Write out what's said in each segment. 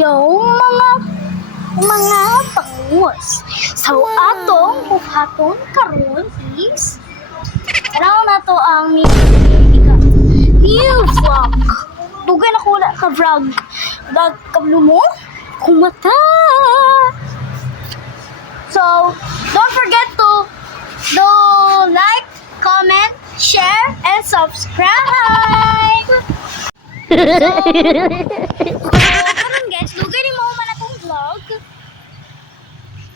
Hello mga pangus. So atong buhaton karon is around na to ang new vlog. Dugay na ko na ka vlog. Dag kablumo kumata. So don't forget to do like, comment, share, and subscribe. Karon guys, dugay ni mo man akong vlog.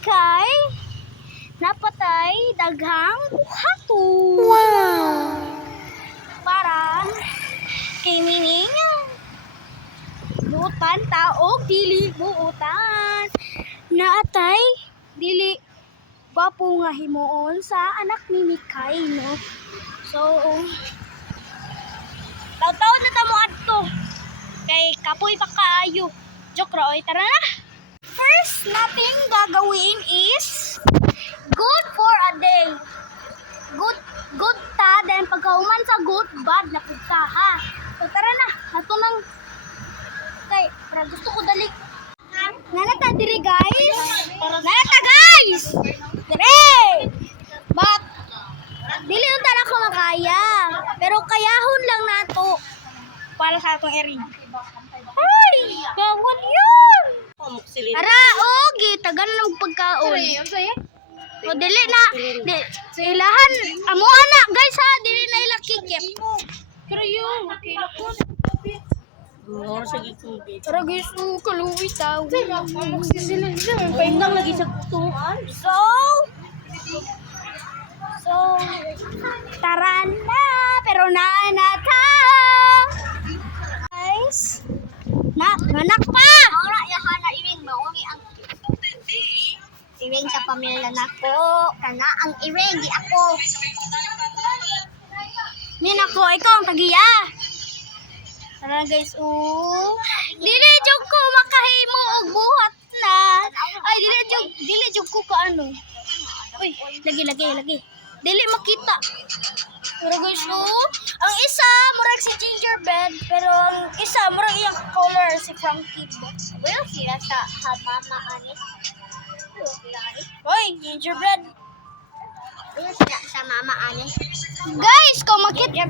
Kay napatay daghang buhaton. Wow. Para kay mining buutan taog dili buutan. Naatay dili gwapo nga himuon sa anak ni Mikay, no? So taw-taw na tamo adto. Kay kapoy pa kaayo. Joke ra, oy, tara na. First nating gagawin is good for a day. Good ta, then pagkahuman sa good, bad na pud ta, ha. So tara na, ato nang kay para gusto ko dali. Nanata diri guys. Nanata guys. Dire. But dili unta na ko makaya. Pero kayahon lang nato para sa atong eri. Ay, bawal yun. Ara, ogi, tagan na magpagkaon. O, dili na. Ilahan, amo ana, guys ha, dili na ila kikip. Pero yun, okay na po. Tara guys, kaluwi tao. Paindang lagi sa tuan. So, tara na, pero naanata. Guys, manak pa. Ora yahan na iwing maungi ang iwing sa pamilya nako. Kana ang iwing di ako. Nin ako, ikaw ang tagiya. Tara na guys, dili jud ko makahimo og buhat na. Ay, dili jud ko ka ano. Uy, lagi. Dili makita. Pero guys, ang isa murag si Gingerbread, pero ang isa murag iyang color si Frankie. Well, sila sa mama ani. Uy, Gingerbread. Well, sila sa mama ani. Guys, kung makita,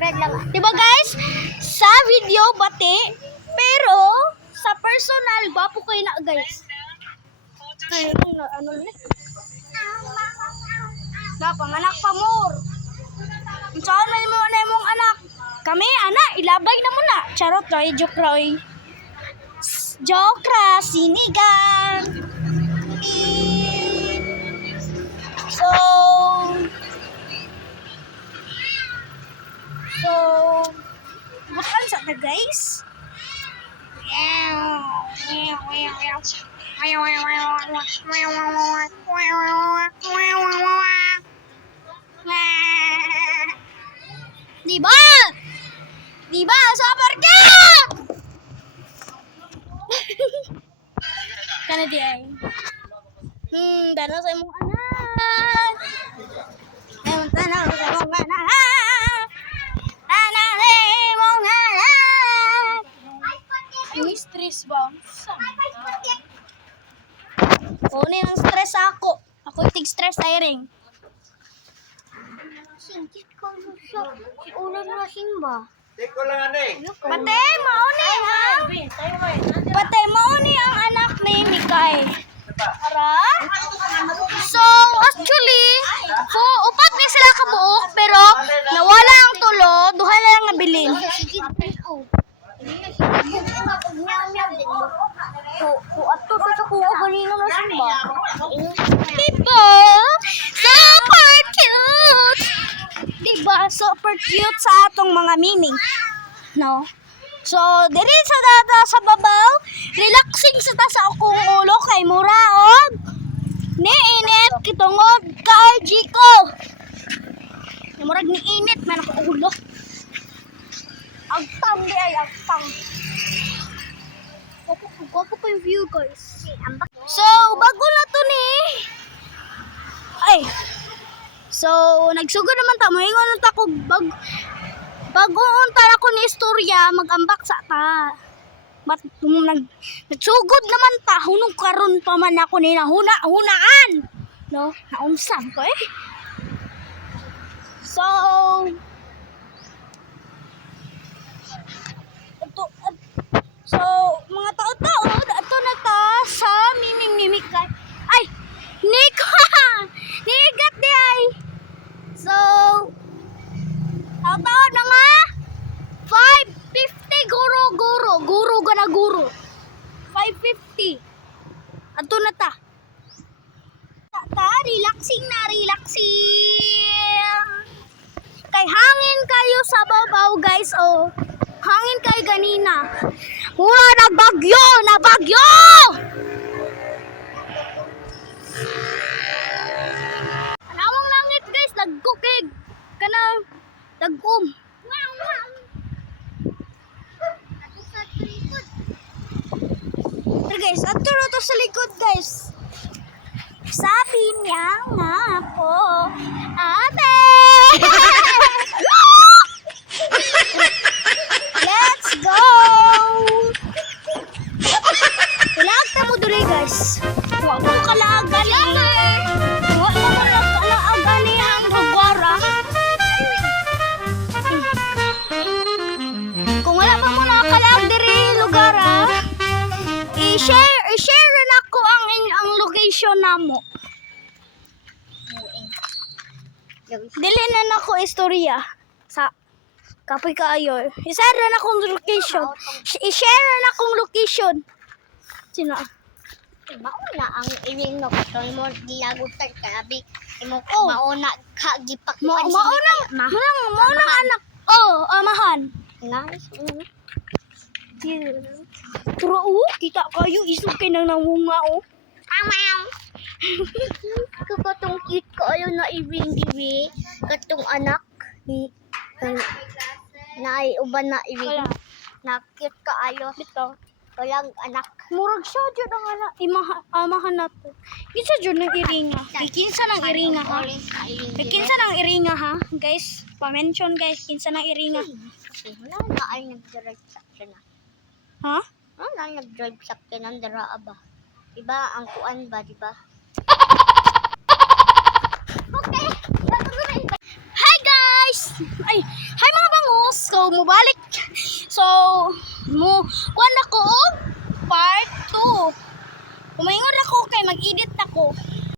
diba guys, sa video bati, pero sa personal, gwapo kayo na guys. Ay, ano na? Panganak pa more. Saan na mo na mong anak? Kami, anak, ilabay na mo na. Charot, Roy, joke, Roy. Joke ra, sinigang. So, bukan sa ta guys. Diba? Diba? Sabar ka! Kana di ay. Dano sa imong anak. Dano sa imong anak. Anak imong anak. Ini stress ba? Kunin ang stress ako. Ako itig stress tiring. Singkit ko siya. Si ulan na simba. Tiko lang ano eh. Pate, mauni ha? Pate, mauni ang anak ni Mikay. Ara? So, actually, upat ni sila kabuok, pero nawala ang tulo, duha na lang nabilin. Ato sa kuha ganina na simba. Diba? Super cute! Diba? Super cute sa atong mga meaning. No? So, diri sa data sa babaw, relaxing sa ta sa akong ulo kay muraog. Niinit kitungod ka-RG ko. Murag ni init man ako ulo. Agtang di ay agtang. Gwapo ko yung view guys. So, bago na to ni. Ay. So, nagsugod naman ta. Moingon ta ko bago unta ako ni istorya, mag-ambak sa ta. nagsugod naman ta, hunong karon pa man ako ni hunaan. No, naunsan ko eh. So, so mga tao-tao, ato na ta sa miming-mimik kay. Ay, Nico! Nigat di ay. So, tao-tao na nga. 550 guro gana guro. 550. Ato na ta. Relaxing na, relaxing. Kay hangin kayo sa babaw, guys. Oh, hangin kayo ganina. Mura nagbagyo, nabagyo. Anamong langit, guys, nagkukig. Kanang tag-um. Guys, ato na to sa likod, guys. Sabi niya nga po, ate! Let's go! Kalagta mo duli, guys. Huwag mo kalaagali. Huwag mo kalaagali ang hagwara. Kung wala pa mo nakakalaag diri lugar, i-share rin ako ang location namo. Dili na nako istorya sa kapoy kaayo. I-share rin akong location. I-share rin akong location. Sino? Mauna ang iwing no katong mo gilagutan karabi imo Oh. mauna ka gipak Maunang anak. Oh, amahan. Nice. Pero kita kayo isog kay nang nangunga oh. Amaw. Katong cute kaayo na iwing giwi katong anak ni na uban na iwing Wala. na cute kaayo Bito. walang anak. Murag siya jud ang anak amahan nato. Kinsa jud nang iringa? Kinsa nang iringa ha? Kinsa nang iringa ha? Guys, pa-mention guys, kinsa nang iringa? Kasi wala na ay nag-drive sa na. Ha? Wala na nag-drive sa kinandara ba? Diba ang kuan ba, diba?